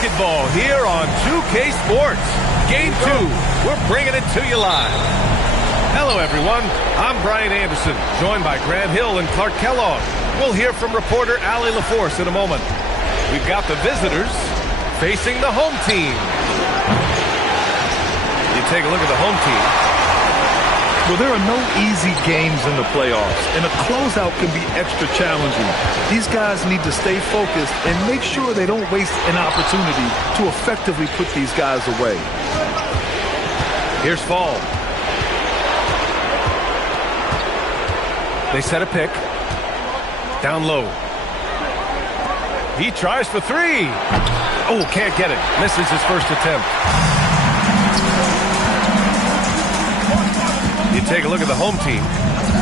basketball here on 2K Sports. Game 2, we're bringing it to you live. Hello, everyone. I'm Brian Anderson, joined by Grant Hill and Clark Kellogg. We'll hear from reporter Allie LaForce in a moment. We've got the visitors facing the home team. You take a look at the home team. Well, there are no easy games in the playoffs, and a closeout can be extra challenging. These guys need to stay focused and make sure they don't waste an opportunity to effectively put these guys away. Here's Fall. They set a pick. Down low. He tries for three. Oh, can't get it. Misses his first attempt. You take a look at the home team.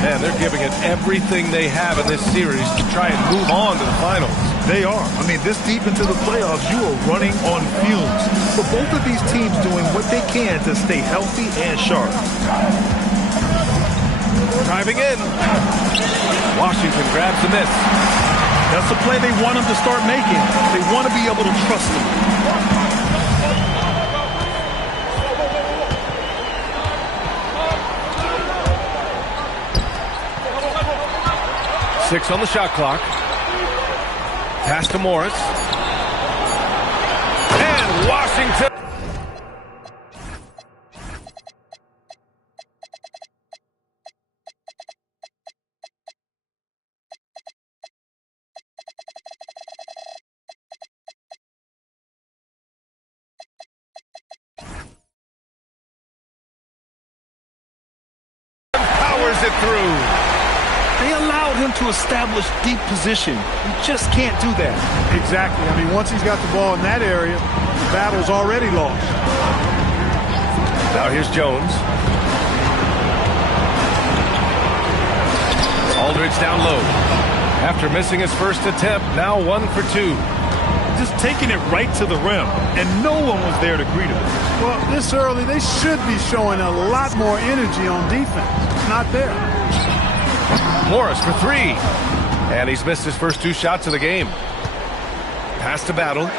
Man, they're giving it everything they have in this series to try and move on to the finals. They are. I mean, this deep into the playoffs, you are running on fumes. But both of these teams doing what they can to stay healthy and sharp. Driving in. Washington grabs the miss. That's the play they want them to start making. They want to be able to trust them. Six on the shot clock. Pass to Morris. And Washington. Powers it through. They allowed him to establish deep position. You just can't do that. Exactly. I mean, once he's got the ball in that area, the battle's already lost. Now here's Jones. Aldridge down low. After missing his first attempt, now 1 for 2. Just taking it right to the rim, and no one was there to greet him. Well, this early, they should be showing a lot more energy on defense. It's not there. Morris for three. And he's missed his first 2 shots of the game. Pass to Battle. Not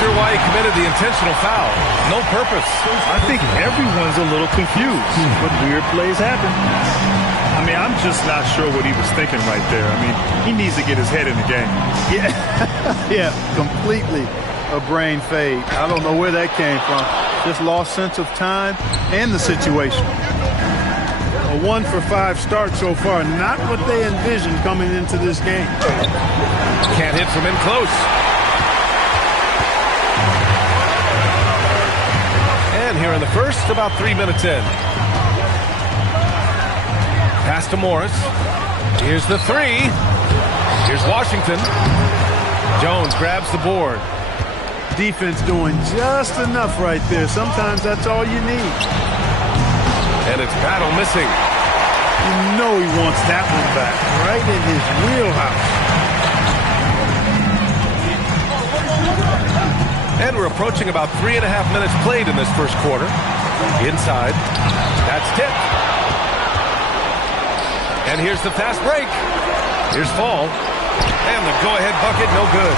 sure why he committed the intentional foul. No purpose. I think everyone's a little confused, but weird plays happen. I mean, I'm just not sure what he was thinking right there. I mean, he needs to get his head in the game. Yeah, yeah, completely a brain fade. I don't know where that came from. Just lost sense of time and the situation. A 1 for 5 start so far. Not what they envisioned coming into this game. Can't hit from in close. And here in the first, about 3 minutes in. Pass to Morris. Here's the three. Here's Washington. Jones grabs the board. Defense doing just enough right there. Sometimes that's all you need. And it's Battle missing. You know he wants that one back. Right in his wheelhouse. And we're approaching about 3.5 minutes played in this first quarter. Inside. That's tipped. And here's the fast break. Here's Fall. And the go-ahead bucket, no good.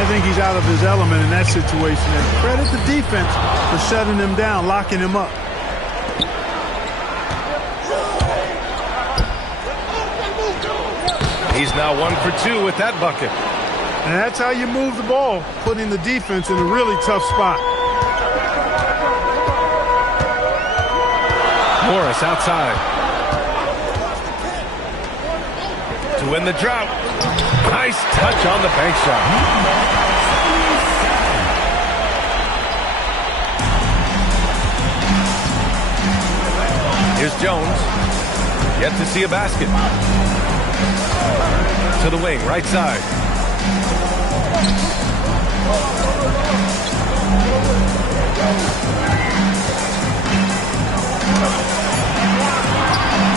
I think he's out of his element in that situation. And credit the defense for shutting him down, locking him up. He's now 1 for 2 with that bucket. And that's how you move the ball, putting the defense in a really tough spot. Morris outside. To win the drought. Nice touch on the bank shot. Here's Jones. Yet to see a basket. To the wing, right side.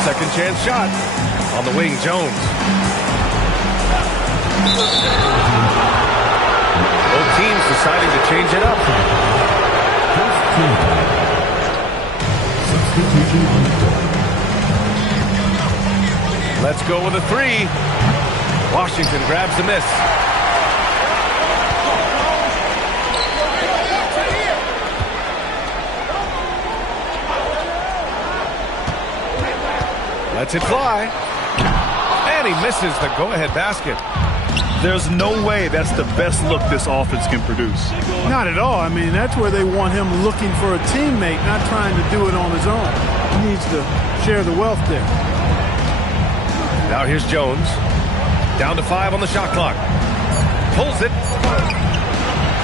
Second chance shot. On the wing, Jones. Both teams deciding to change it up. Let's go with a three. Washington grabs the miss. Lets it fly. And he misses the go-ahead basket. There's no way that's the best look this offense can produce. Not at all. I mean, that's where they want him looking for a teammate, not trying to do it on his own. He needs to share the wealth there. Now here's Jones. Down to 5 on the shot clock. Pulls it.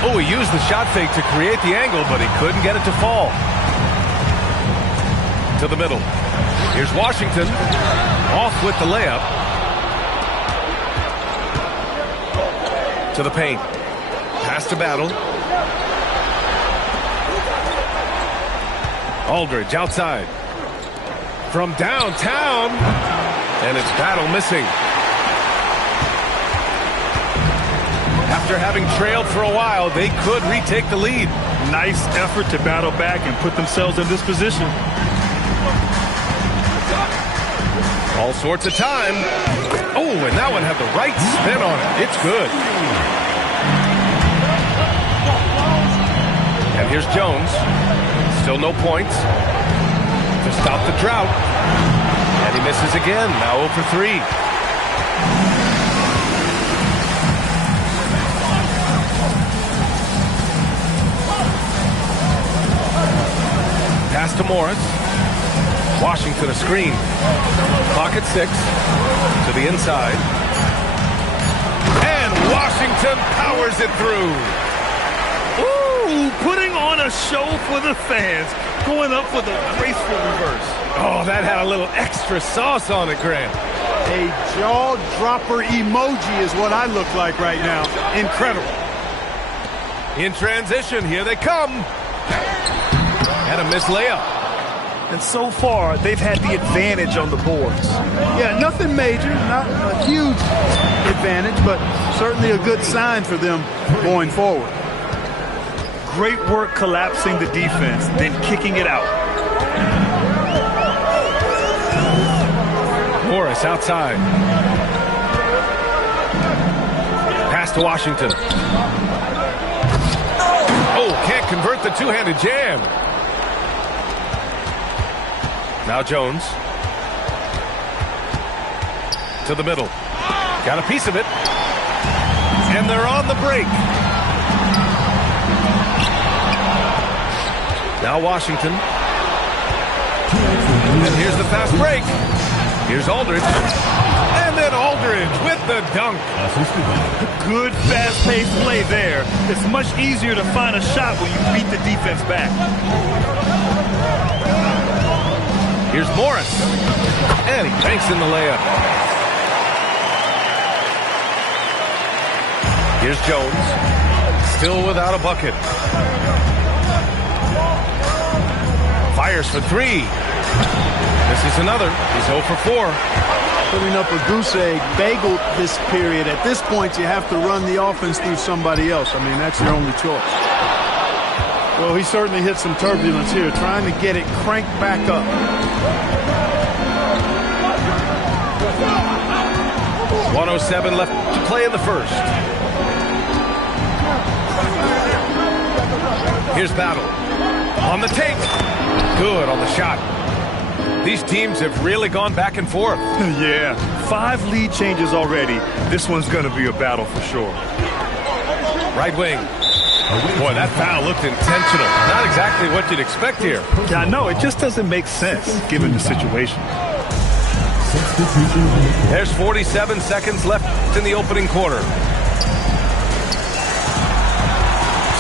Oh, he used the shot fake to create the angle, but he couldn't get it to fall. To the middle. Here's Washington. Off with the layup. To the paint. Pass to Battle. Aldridge outside. From downtown. And it's Battle missing. After having trailed for a while, they could retake the lead. Nice effort to battle back and put themselves in this position. All sorts of time. Oh, and that one had the right spin on it. It's good. And here's Jones. Still no points. To stop the drought. And he misses again. Now 0 for 3. Pass to Morris. Washington a screen. Clock at 6. To the inside. And Washington powers it through. Ooh, putting on a show for the fans. Going up with a graceful reverse. Oh, that had a little extra sauce on it, Grant. A jaw-dropper emoji is what I look like right now. Incredible. In transition, here they come. And a missed layup. And so far, they've had the advantage on the boards. Yeah, nothing major, not a huge advantage, but certainly a good sign for them going forward. Great work collapsing the defense, then kicking it out. Morris outside. Pass to Washington. Oh, can't convert the two-handed jam. Now Jones. To the middle. Got a piece of it. And they're on the break. Now Washington. And here's the fast break. Here's Aldridge. And then Aldridge with the dunk. Good fast-paced play there. It's much easier to find a shot when you beat the defense back. Here's Morris. And he banks in the layup. Here's Jones. Still without a bucket. Fires for 3. This is another. He's 0 for 4. Putting up a goose egg bagel this period. At this point, you have to run the offense through somebody else. I mean, that's your only choice. Well, he certainly hit some turbulence here, trying to get it cranked back up. .107 left to play in the first. Here's Battle. On the take. Good on the shot. These teams have really gone back and forth. Yeah, 5 lead changes already. This one's going to be a battle for sure. Right wing. Boy, that foul looked intentional. Not exactly what you'd expect here. Yeah, I know. It just doesn't make sense given the situation. There's 47 seconds left in the opening quarter.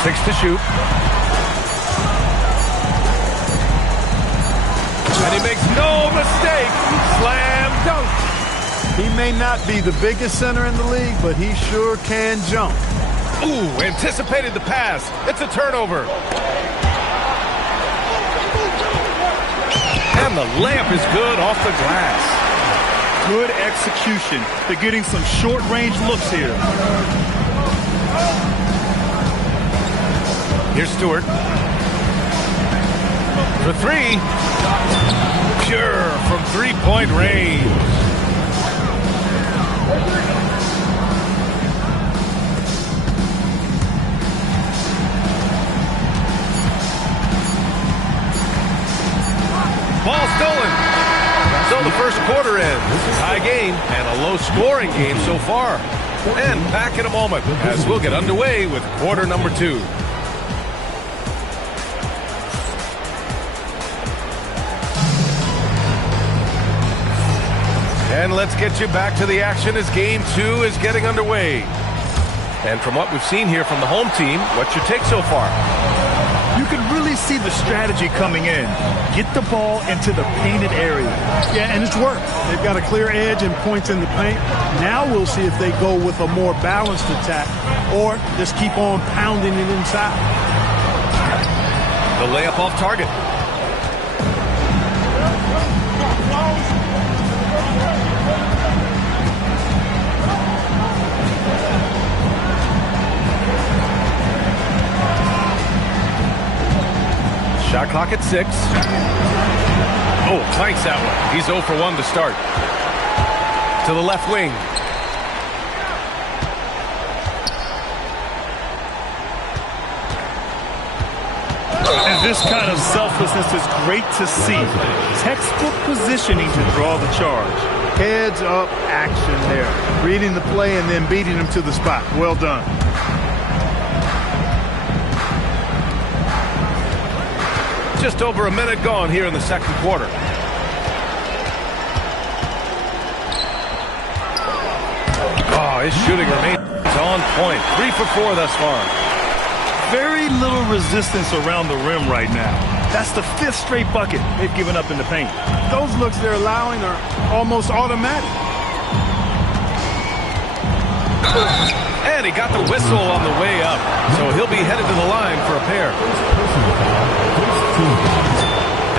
6 to shoot. And he makes no mistake. Slam dunk. He may not be the biggest center in the league, but he sure can jump. Ooh, anticipated the pass. It's a turnover. And the layup is good off the glass. Good execution. They're getting some short-range looks here. Here's Stewart. For 3. Pure from three-point range. Ball stolen. So the first quarter ends. High game and a low-scoring game so far. And back in a moment as we'll get underway with quarter number 2. And let's get you back to the action as game 2 is getting underway. And from what we've seen here from the home team, what's your take so far? You can really see the strategy coming in. Get the ball into the painted area. Yeah, and it's worked. They've got a clear edge and points in the paint. Now we'll see if they go with a more balanced attack or just keep on pounding it inside. The layup off target. Shot clock at 6. Oh, clanks that one. He's 0 for 1 to start. To the left wing. And this kind of selflessness is great to see. Textbook positioning to draw the charge. Heads up action there. Reading the play and then beating him to the spot. Well done. Just over a minute gone here in the second quarter. Oh, his shooting remains on point. 3 for 4 thus far. Very little resistance around the rim right now. That's the 5th straight bucket they've given up in the paint. Those looks they're allowing are almost automatic. And he got the whistle on the way up. So he'll be headed to the line for a pair.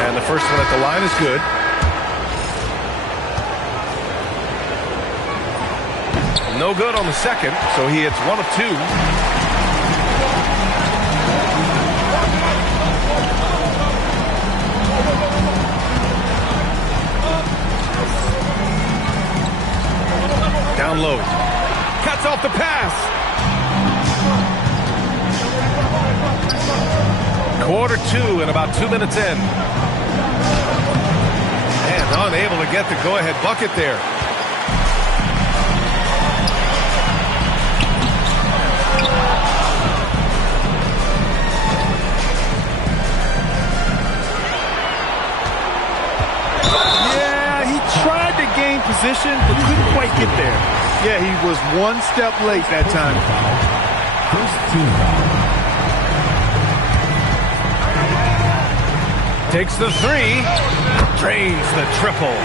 And the first one at the line is good. No good on the second, so he hits 1 of 2. Down low. Cuts off the pass. Quarter 2 and about 2 minutes in. And unable to get the go-ahead bucket there. Yeah, he tried to gain position, but couldn't quite get there. Yeah, he was 1 step late that time. First team foul. Takes the 3. Drains the triple.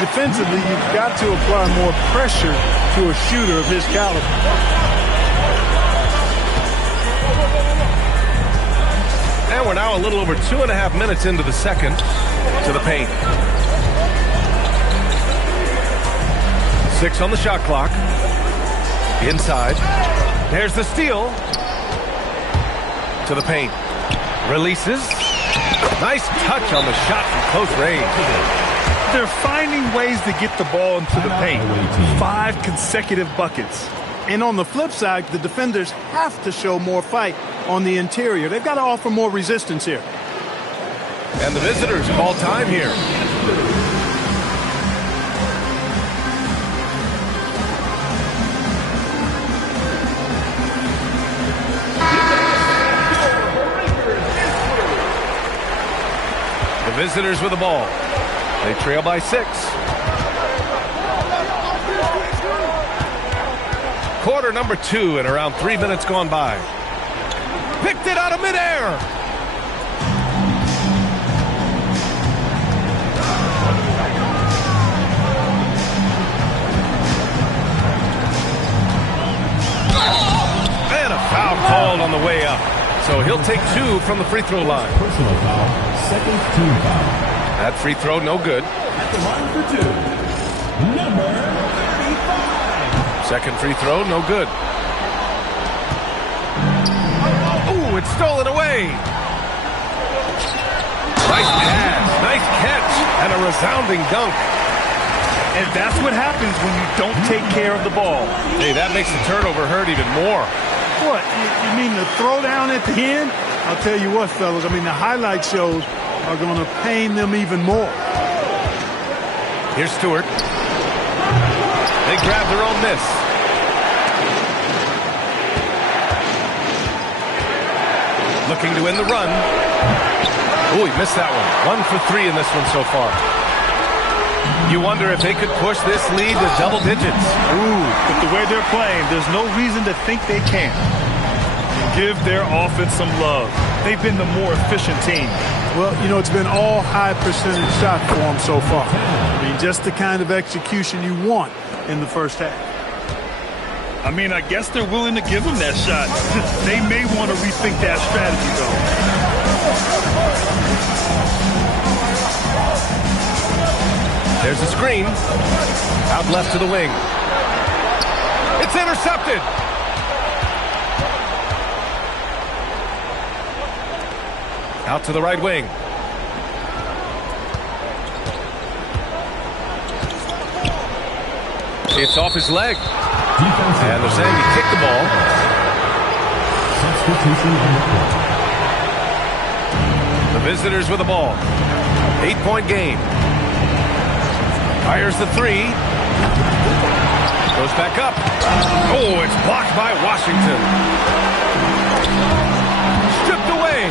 Defensively, you've got to apply more pressure to a shooter of his caliber. And we're now a little over 2.5 minutes into the second. To the paint. 6 on the shot clock. Inside. There's the steal. To the paint. Releases. Nice touch on the shot from close range. They're finding ways to get the ball into the paint. 5 consecutive buckets. And on the flip side, the defenders have to show more fight on the interior. They've got to offer more resistance here. And the visitors call time here. The visitors with the ball. They trail by 6. Quarter number 2 and around 3 minutes gone by. Picked it out of midair. And a foul called on the way up. So he'll take 2 from the free throw line. Personal foul. Second team foul. That free throw no good. At the line for 2. Number 35. Second free throw no good. Ooh, it's stolen away. Nice pass, nice catch, and a resounding dunk. And that's what happens when you don't take care of the ball. Hey, that makes the turnover hurt even more. What? You mean the throwdown at the end? I'll tell you what, fellas. I mean, the highlight shows are going to pain them even more. Here's Stewart. They grab their own miss. Looking to win the run. Oh, he missed that one. 1 for 3 in this one so far. You wonder if they could push this lead to double digits. Ooh, but the way they're playing, there's no reason to think they can't. Give their offense some love. They've been the more efficient team. Well, you know, it's been all high percentage shot for them so far. I mean, just the kind of execution you want in the first half. I mean, I guess they're willing to give them that shot. They may want to rethink that strategy, though. There's a screen. Out left to the wing. It's intercepted. Out to the right wing. It's off his leg. And they're saying he kicked the ball. Substitution on the court. The visitors with the ball. 8-point game. Fires the three. Goes back up. Oh, it's blocked by Washington. Stripped away.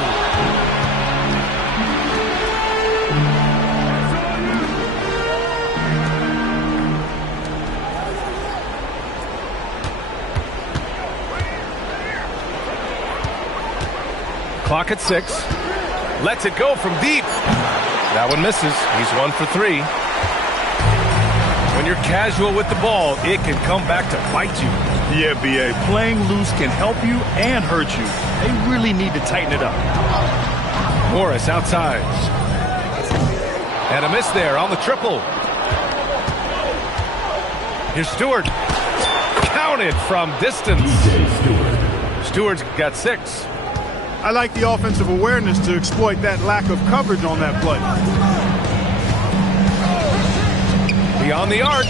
Clock at 6. Lets it go from deep. That one misses. He's 1 for 3. When you're casual with the ball, it can come back to bite you. Yeah, B.A. Playing loose can help you and hurt you. They really need to tighten it up. Morris outside. And a miss there on the triple. Here's Stewart. Counted from distance. Stewart's got 6. I like the offensive awareness to exploit that lack of coverage on that play. Beyond the arc.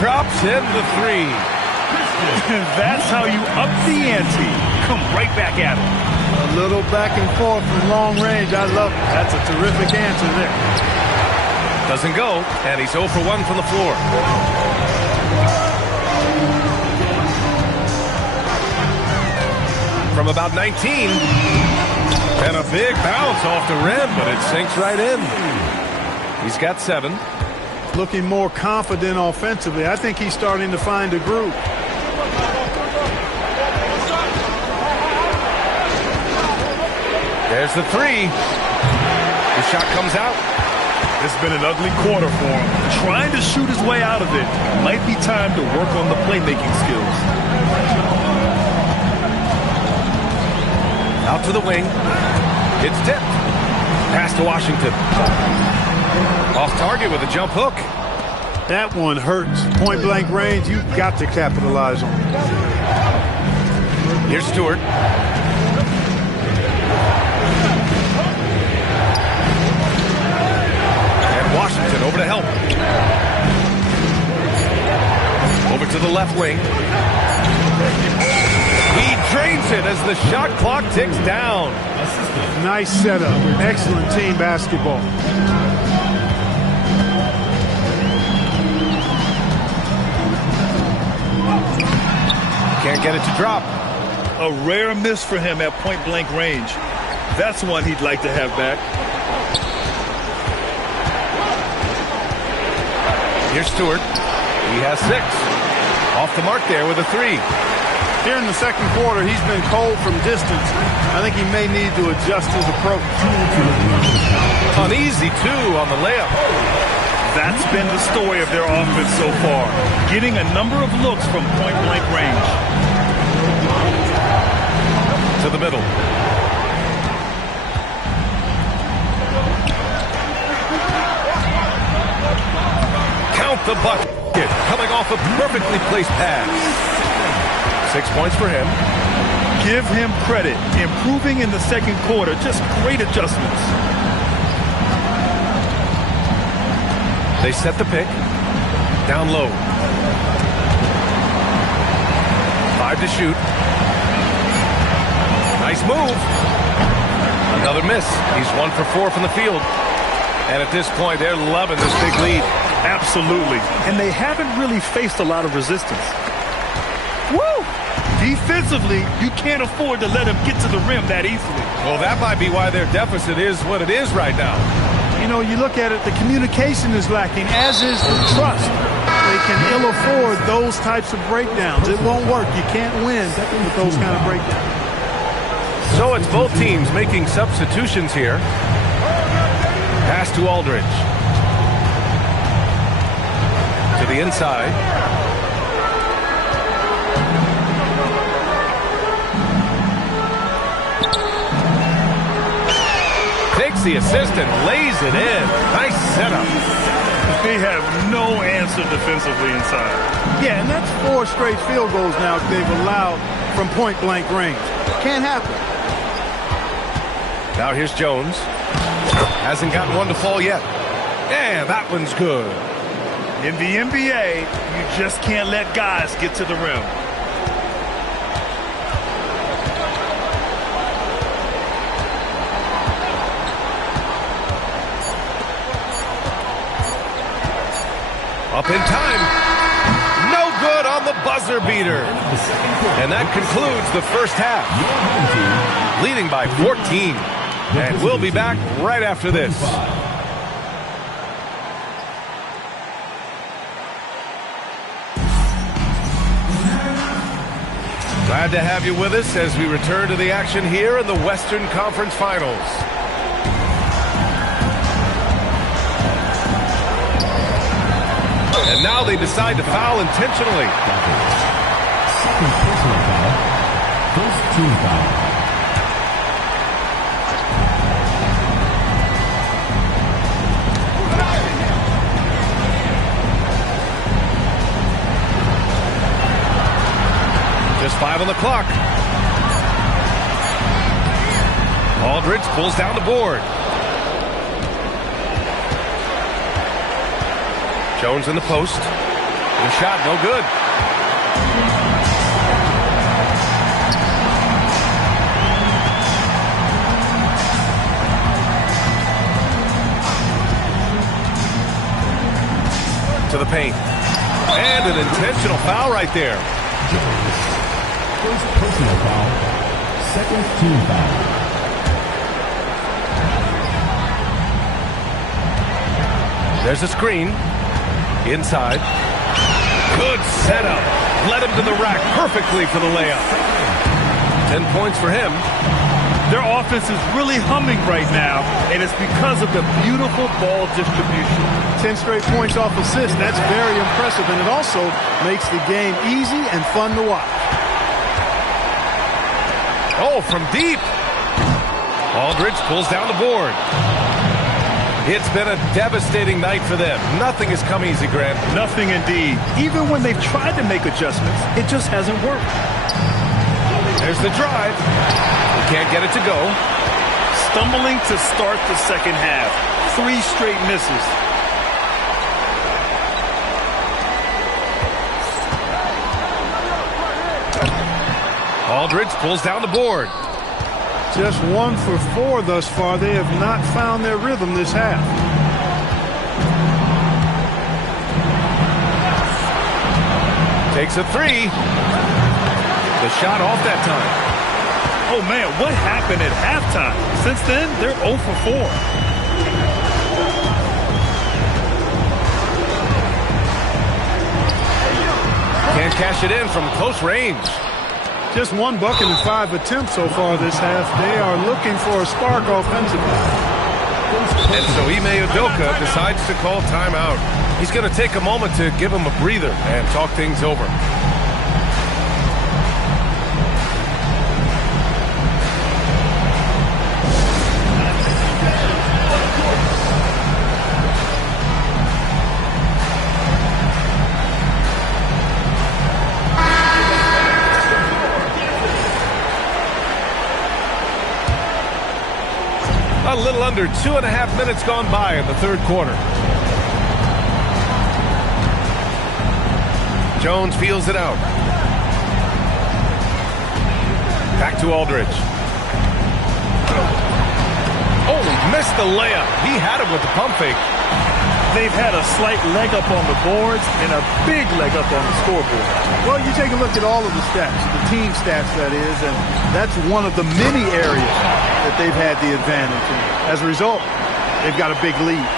Drops in the 3. That's how you up the ante. Come right back at it. A little back and forth from long range. I love it. That's a terrific answer there. Doesn't go, and he's 0 for 1 from the floor. From about 19. And a big bounce off the rim, but it sinks right in. He's got 7. Looking more confident offensively. I think he's starting to find a groove. There's the 3. The shot comes out. It's been an ugly quarter for him. Trying to shoot his way out of it. Might be time to work on the playmaking skills. Out to the wing. It's tipped. Pass to Washington. Off target with a jump hook. That one hurts. Point blank range, you've got to capitalize on it. Here's Stewart. And Washington over to help. Over to the left wing. He drains it as the shot clock ticks down. Nice setup. Excellent team basketball. Can't get it to drop. A rare miss for him at point-blank range. That's one he'd like to have back. Here's Stewart. He has 6. Off the mark there with a 3. Here in the second quarter, he's been cold from distance. I think he may need to adjust his approach. An easy 2 on the layup. That's been the story of their offense so far. Getting a number of looks from point-blank range. To the middle. Count the bucket. Coming off a perfectly placed pass. 6 points for him. Give him credit. Improving in the second quarter. Just great adjustments. They set the pick. Down low. 5 to shoot. Nice move. Another miss. He's 1 for 4 from the field. And at this point, they're loving this big lead. Absolutely. And they haven't really faced a lot of resistance. Woo! Defensively, you can't afford to let them get to the rim that easily. Well, that might be why their deficit is what it is right now. You know, you look at it, the communication is lacking, as is the trust. They can ill afford those types of breakdowns. It won't work. You can't win with those kind of breakdowns. So it's both teams making substitutions here. Pass to Aldridge. To the inside. Takes the assist and lays it in. Nice setup. They have no answer defensively inside. Yeah, and that's 4 straight field goals now they've allowed from point-blank range. Can't happen. Now here's Jones. Hasn't gotten one to fall yet. Yeah, that one's good. In the NBA, you just can't let guys get to the rim. Up in time. No good on the buzzer beater. And that concludes the first half. Leading by 14. And we'll be back right after this. Glad to have you with us as we return to the action here in the Western Conference Finals. And now they decide to foul intentionally. Second personal foul. First team foul. Just 5 on the clock. Aldridge pulls down the board. Jones in the post. The shot, no good. To the paint. And an intentional foul right there. First personal foul. Second team foul. There's a screen. Inside. Good setup. Led him to the rack perfectly for the layup. 10 points for him. Their offense is really humming right now, and it's because of the beautiful ball distribution. 10 straight points off assists. That's very impressive, and it also makes the game easy and fun to watch. Oh, from deep. Aldridge pulls down the board. It's been a devastating night for them. Nothing has come easy, Grant. Nothing indeed. Even when they've tried to make adjustments, it just hasn't worked. There's the drive. Can't get it to go. Stumbling to start the second half. 3 straight misses. Aldridge pulls down the board. Just 1 for 4 thus far. They have not found their rhythm this half. Takes a 3. The shot off that time. Oh, man, what happened at halftime? Since then, they're 0 for 4. Can't cash it in from close range. Just 1 bucket and 5 attempts so far this half. They are looking for a spark offensively. And so Ime Udoka decides to call timeout. He's going to take a moment to give him a breather and talk things over. A little under 2.5 minutes gone by in the third quarter. Jones feels it out. Back to Aldridge. Oh, missed the layup. He had it with the pump fake. They've had a slight leg up on the boards and a big leg up on the scoreboard. Well, you take a look at all of the stats, the team stats, that is, and that's one of the many areas that they've had the advantage. And as a result, they've got a big lead.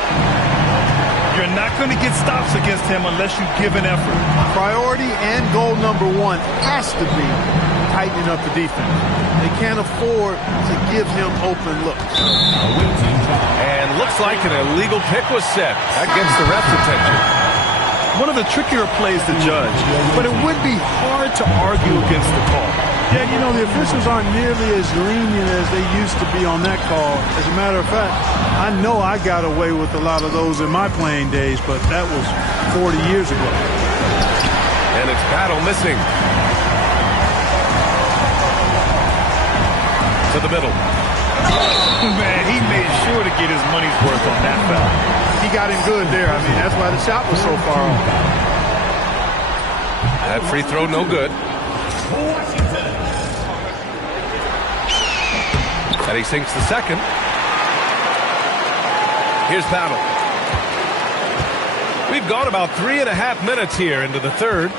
You're not going to get stops against him unless you give an effort. Priority and goal number one has to be tightening up the defense. They can't afford to give him open looks. And looks like an illegal pick was set. That gets the ref's attention. One of the trickier plays to judge, but it would be hard to argue against the call. Yeah, you know, the officials aren't nearly as lenient as they used to be on that call. As a matter of fact, I know I got away with a lot of those in my playing days, but that was 40 years ago. And it's Battle missing. To the middle. Man, he made sure to get his money's worth on that foul. He got him good there. I mean, that's why the shot was so far off. That free throw no good. And he sinks the second. Here's Battle. We've gone about 3.5 minutes here into the third.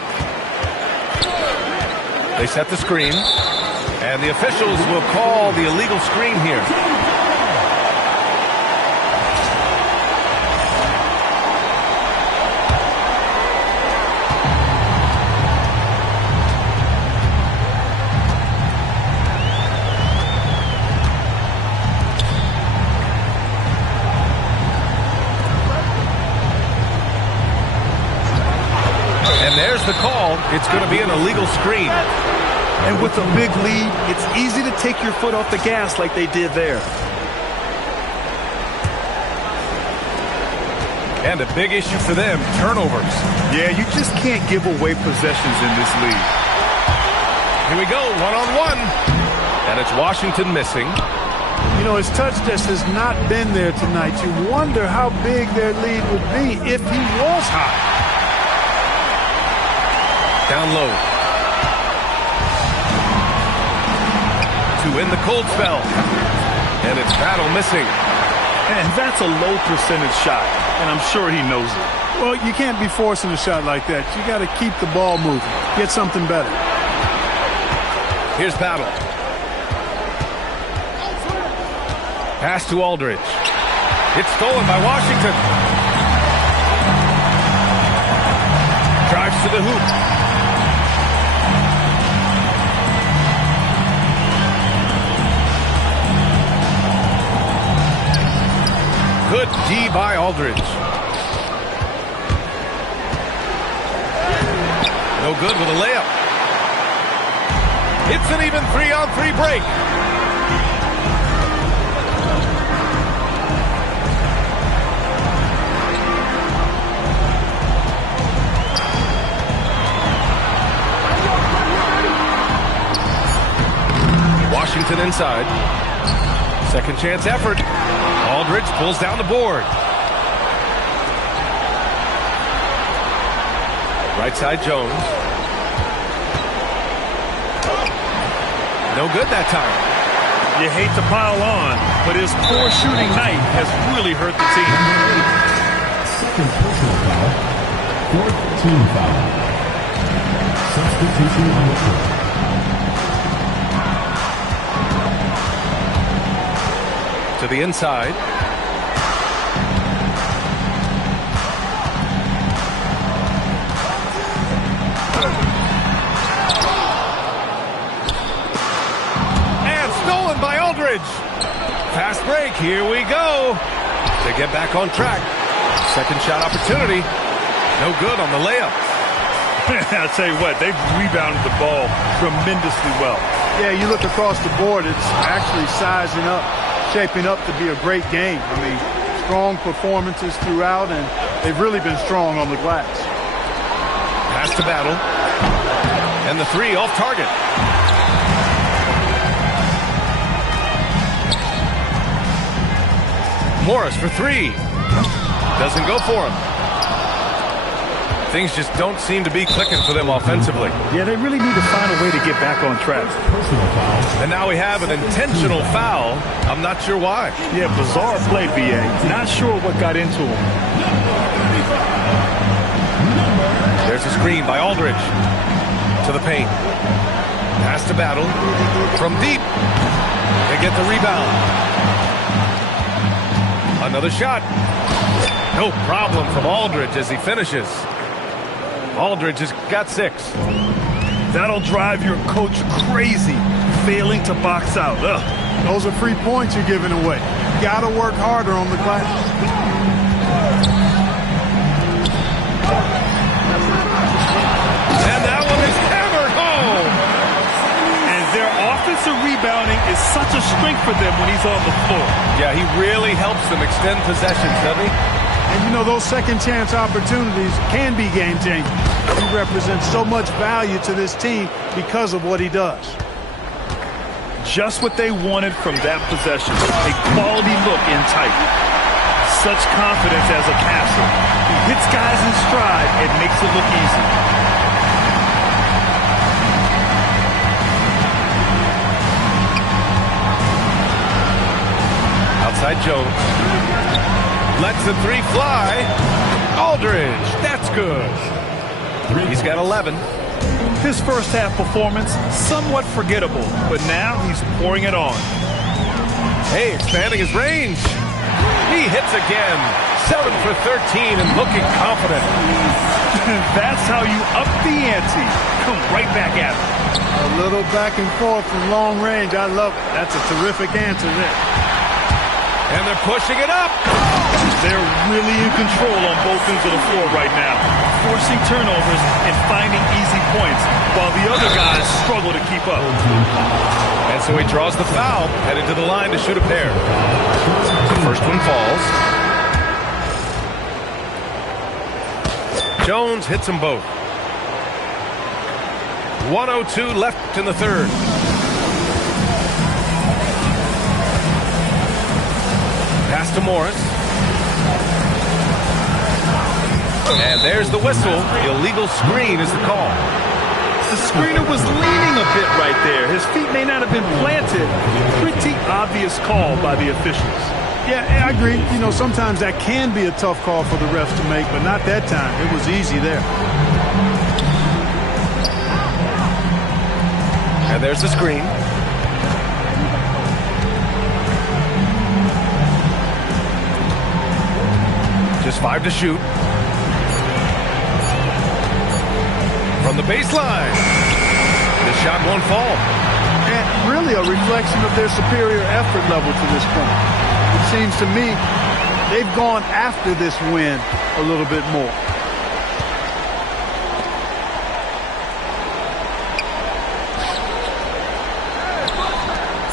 They set the screen. And the officials will call the illegal screen here. And there's the call. It's going to be an illegal screen. And with a big lead, it's easy to take your foot off the gas like they did there. And a big issue for them, turnovers. Yeah, you just can't give away possessions in this league. Here we go, one-on-one. And it's Washington missing. You know, his touch test has not been there tonight. You wonder how big their lead would be if he was hot. Down low. To win the cold spell. And it's Battle missing. And that's a low percentage shot, and I'm sure he knows it. Well, you can't be forcing a shot like that. You got to keep the ball moving. Get something better. Here's Battle. Pass to Aldridge. It's stolen by Washington. Drives to the hoop. Good D by Aldridge. No good with a layup. It's an even 3-on-3 break. Washington inside. Second chance effort. Aldridge pulls down the board. Right side Jones. No good that time. You hate to pile on, but his poor shooting night has really hurt the team. Second personal foul. Fourth team foul. Substitution on the court. To the inside. And stolen by Aldridge. Fast break. Here we go. To get back on track. Second shot opportunity. No good on the layup. I'll tell you what, they've rebounded the ball tremendously well. Yeah, you look across the board, it's actually sizing up, shaping up to be a great game. I mean, strong performances throughout, and they've really been strong on the glass. Pass to Battle. And the three off target. Morris for three. Doesn't go for him. Things just don't seem to be clicking for them offensively. Yeah, they really need to find a way to get back on track. And now we have an intentional foul. I'm not sure why. Yeah, bizarre play, BA. Not sure what got into him. There's a screen by Aldridge. To the paint. Pass to Battle. From deep. They get the rebound. Another shot. No problem from Aldridge as he finishes. Aldridge has got 6. That'll drive your coach crazy, failing to box out. Ugh. Those are free points you're giving away. You got to work harder on the glass. And that one is hammered home. And their offensive rebounding is such a strength for them when he's on the floor. Yeah, he really helps them extend possessions, doesn't he? And you know, those second chance opportunities can be game changers. He represents so much value to this team because of what he does. Just what they wanted from that possession. A quality look in tight. Such confidence as a passer. He hits guys in stride and makes it look easy. Outside Jones. Lets the 3 fly. Aldridge, that's good. He's got 11. His first half performance, somewhat forgettable, but now he's pouring it on. Hey, expanding his range. He hits again. 7 for 13 and looking confident. That's how you up the ante. Come right back at him. A little back and forth from long range. I love it. That's a terrific answer there. And they're pushing it up. They're really in control on both ends of the floor right now, forcing turnovers and finding easy points, while the other guys struggle to keep up. And so he draws the foul, headed to the line to shoot a pair. The first one falls. Jones hits them both. 1:02 left in the third. Pass to Morris. And there's the whistle. Illegal screen is the call. The screener was leaning a bit right there. His feet may not have been planted. Pretty obvious call by the officials. Yeah, I agree. You know, sometimes that can be a tough call for the refs to make, but not that time. It was easy there. And there's the screen. Just 5 to shoot. From the baseline. The shot won't fall. And really a reflection of their superior effort level to this point. It seems to me they've gone after this win a little bit more.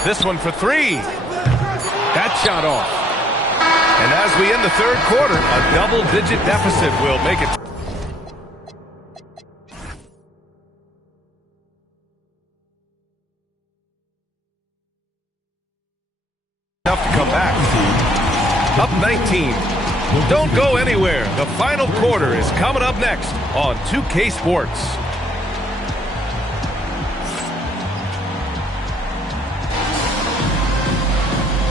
This one for 3. That shot off. And as we end the third quarter, a double-digit deficit will make it. Enough to come back. Up 19. Don't go anywhere. The final quarter is coming up next on 2K Sports.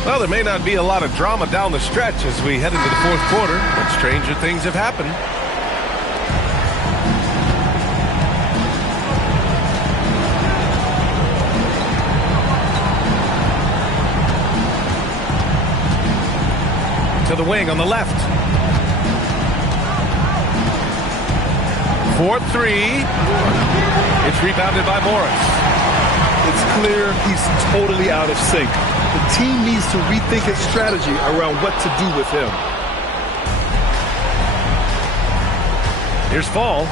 Well, there may not be a lot of drama down the stretch as we head into the fourth quarter, but stranger things have happened. To the wing on the left. 4-3. It's rebounded by Morris. It's clear he's totally out of sync. The team needs to rethink its strategy around what to do with him. Here's Fall.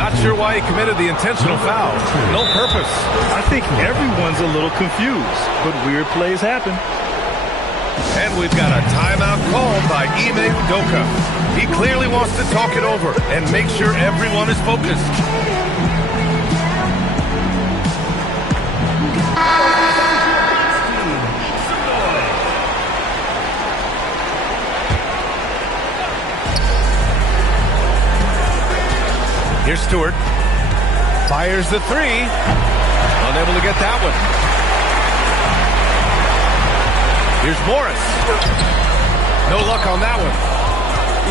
Not sure why he committed the intentional foul. No purpose. I think everyone's a little confused, but weird plays happen. And we've got a timeout called by Ime Udoka. He clearly wants to talk it over and make sure everyone is focused. Here's Stewart. Fires the three. Unable to get that one. Here's Morris. No luck on that one.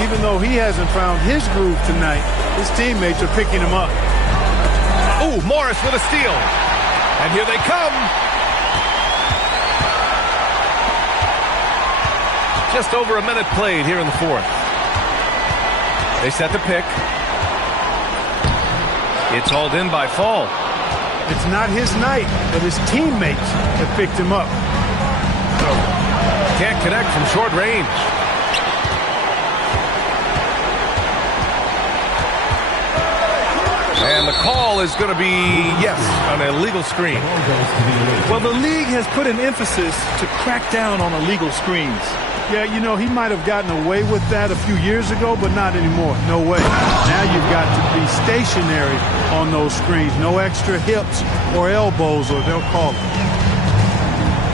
Even though he hasn't found his groove tonight, his teammates are picking him up. Ooh, Morris with a steal. And here they come. Just over a minute played here in the fourth. They set the pick. It's hauled in by Fall. It's not his night, but his teammates have picked him up. Can't connect from short range. And the call is going to be, yes, an illegal screen. Well, the league has put an emphasis to crack down on illegal screens. Yeah, you know, he might have gotten away with that a few years ago, but not anymore. No way. Now you've got to be stationary on those screens. No extra hips or elbows, or they'll call it.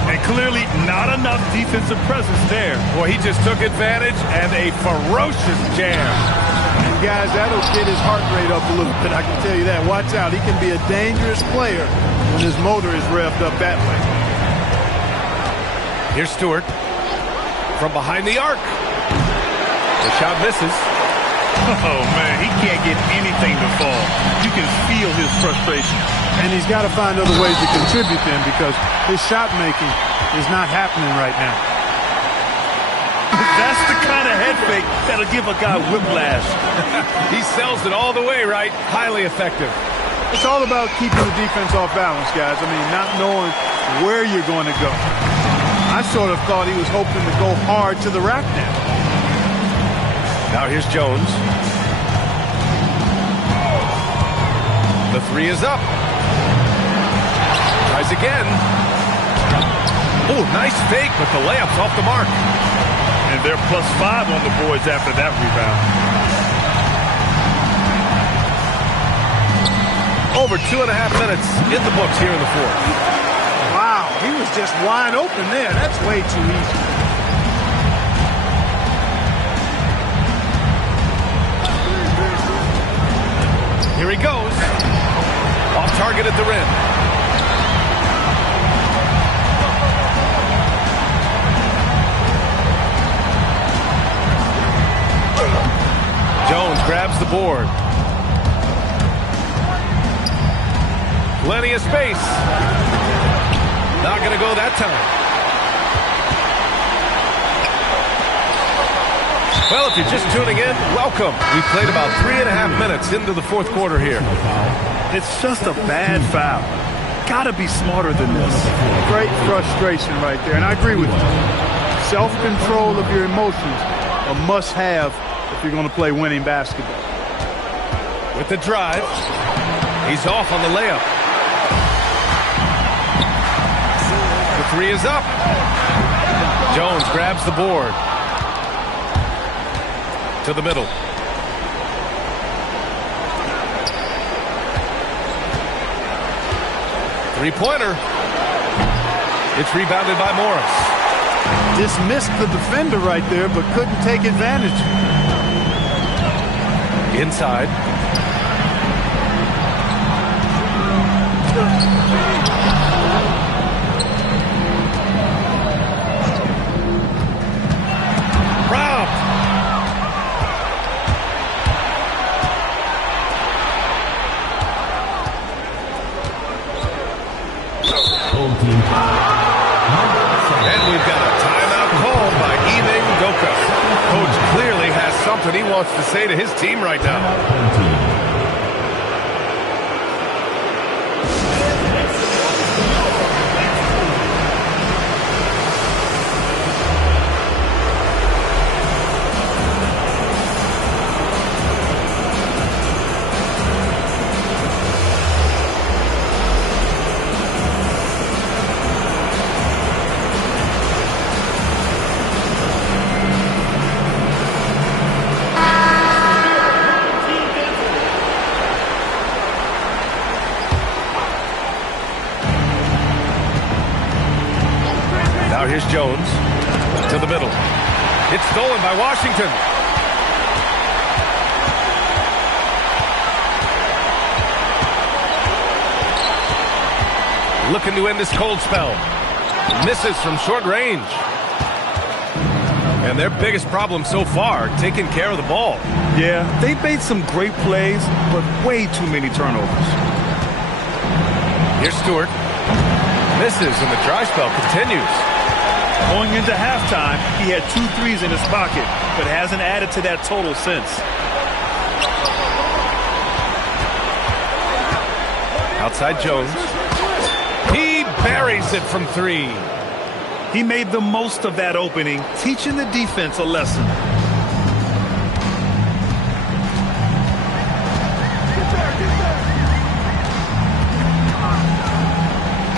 And clearly not enough defensive presence there. Boy, he just took advantage and a ferocious jam. And guys, that'll get his heart rate up a little bit, I can tell you that. Watch out. He can be a dangerous player when his motor is revved up that way. Here's Stewart. From behind the arc. The shot misses. Oh, man, he can't get anything to fall. You can feel his frustration. And he's got to find other ways to contribute then, because his shot making is not happening right now. That's the kind of head fake that'll give a guy whiplash. He sells it all the way, right? Highly effective. It's all about keeping the defense off balance, guys. I mean, not knowing where you're going to go. I sort of thought he was hoping to go hard to the rack now. Now here's Jones. The three is up. Tries again. Oh, nice fake, but the layup's off the mark. And they're +5 on the boards after that rebound. Over 2.5 minutes in the books here in the fourth. Wow, he was just wide open there. That's way too easy. Here he goes. Off target at the rim. Jones grabs the board. Plenty of space. Not going to go that time. Well, if you're just tuning in, welcome. We played about 3.5 minutes into the fourth quarter here. It's just a bad foul. Gotta be smarter than this. Great frustration right there, and I agree with you. Self-control of your emotions a must-have if you're going to play winning basketball. With the drive, he's off on the layup. The three is up. Jones grabs the board. To the middle. Three-pointer. It's rebounded by Morris. Dismissed the defender right there, but couldn't take advantage. Inside. And we've got a timeout called by Ime Udoka. Coach clearly has something he wants to say to his team right now. Here's Jones to the middle. It's stolen by Washington. looking to end this cold spell. Misses from short range. And their biggest problem so far, taking care of the ball. Yeah, they've made some great plays, but way too many turnovers. Here's Stewart. Misses, and the dry spell continues. Going into halftime, he had 2 threes in his pocket, but hasn't added to that total since. Outside Jones. He buries it from 3. He made the most of that opening, teaching the defense a lesson.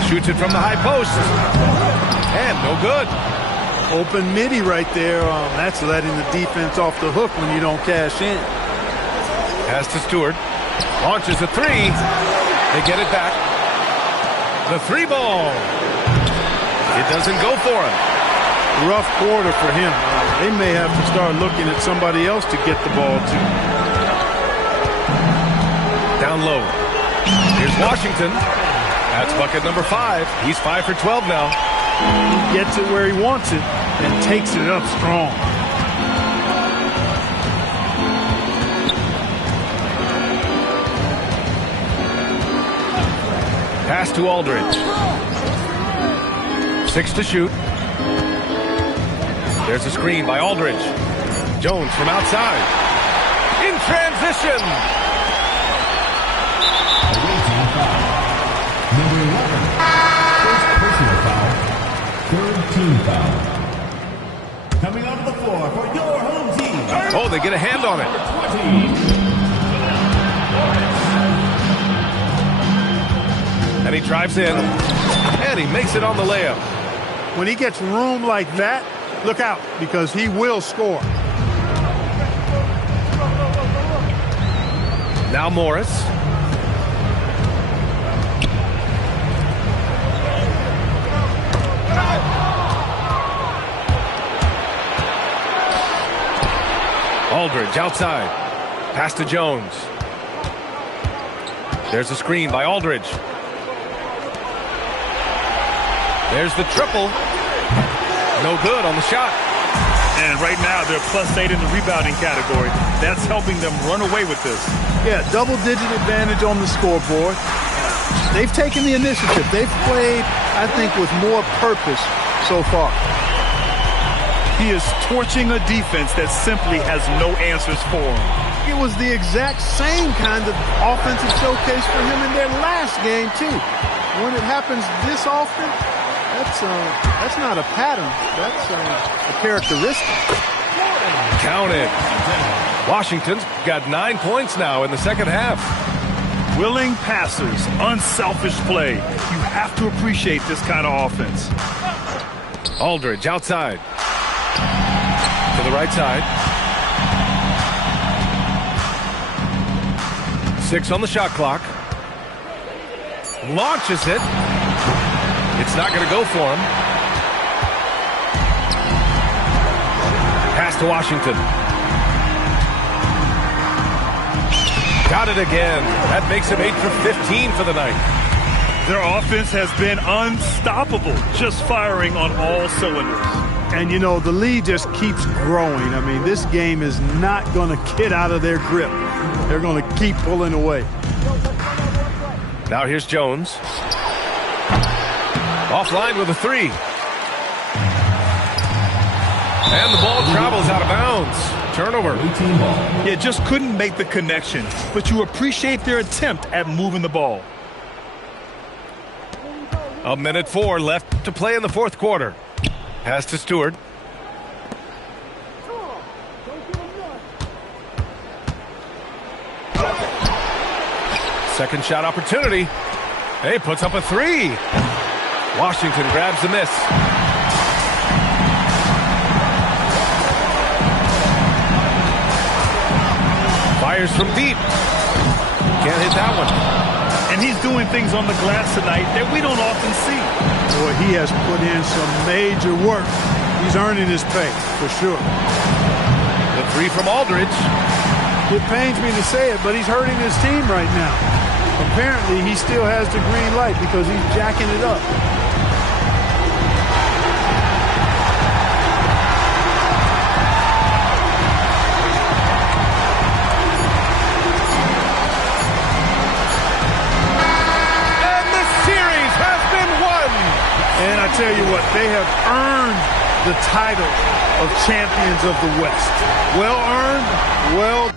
Shoots it from the high post. And no good. Open midi right there. That's letting the defense off the hook when you don't cash in. Pass to Stewart. Launches a 3. They get it back. The 3 ball. It doesn't go for him. Rough quarter for him. They may have to start looking at somebody else to get the ball to. Down low. Here's Washington. That's bucket number 5. He's 5 for 12 now. He gets it where he wants it and takes it up strong. Pass to Aldridge. 6 to shoot. There's a screen by Aldridge. Jones from outside. In transition. Number 11. First personal foul. Third team foul. Coming onto the floor for your home team. Oh, they get a hand on it. 20. And he drives in. And he makes it on the layup. When he gets room like that, look out, because he will score. Now Morris. Aldridge outside. Pass to Jones. There's a screen by Aldridge. There's the triple. No good on the shot. And right now, they're +8 in the rebounding category. That's helping them run away with this. Yeah, double-digit advantage on the scoreboard. They've taken the initiative. They've played, I think, with more purpose so far. He is torching a defense that simply has no answers for him. It was the exact same kind of offensive showcase for him in their last game, too. When it happens this often, that's not a pattern. That's a characteristic. Counted. Washington's got 9 points now in the second half. Willing passers, unselfish play. You have to appreciate this kind of offense. Aldridge outside. To the right side. 6 on the shot clock. Launches it. It's not going to go for him. Pass to Washington. Got it again. That makes him 8 for 15 for the night. Their offense has been unstoppable, just firing on all cylinders. And, you know, the lead just keeps growing. I mean, this game is not going to get out of their grip. They're going to keep pulling away. Now here's Jones. Offline with a 3. And the ball travels out of bounds. Turnover. Yeah, just couldn't make the connection. But you appreciate their attempt at moving the ball. 1:04 left to play in the fourth quarter. Pass to Stewart. Second shot opportunity. Hey, puts up a 3. Washington grabs the miss. Fires from deep. Can't hit that one. And he's doing things on the glass tonight that we don't often see. Boy, he has put in some major work. He's earning his pay, for sure. The 3 from Aldridge. It pains me to say it, but he's hurting his team right now. Apparently, he still has the green light because he's jacking it up. And the series has been won. And I tell you what, they have earned the title of champions of the West. Well earned, well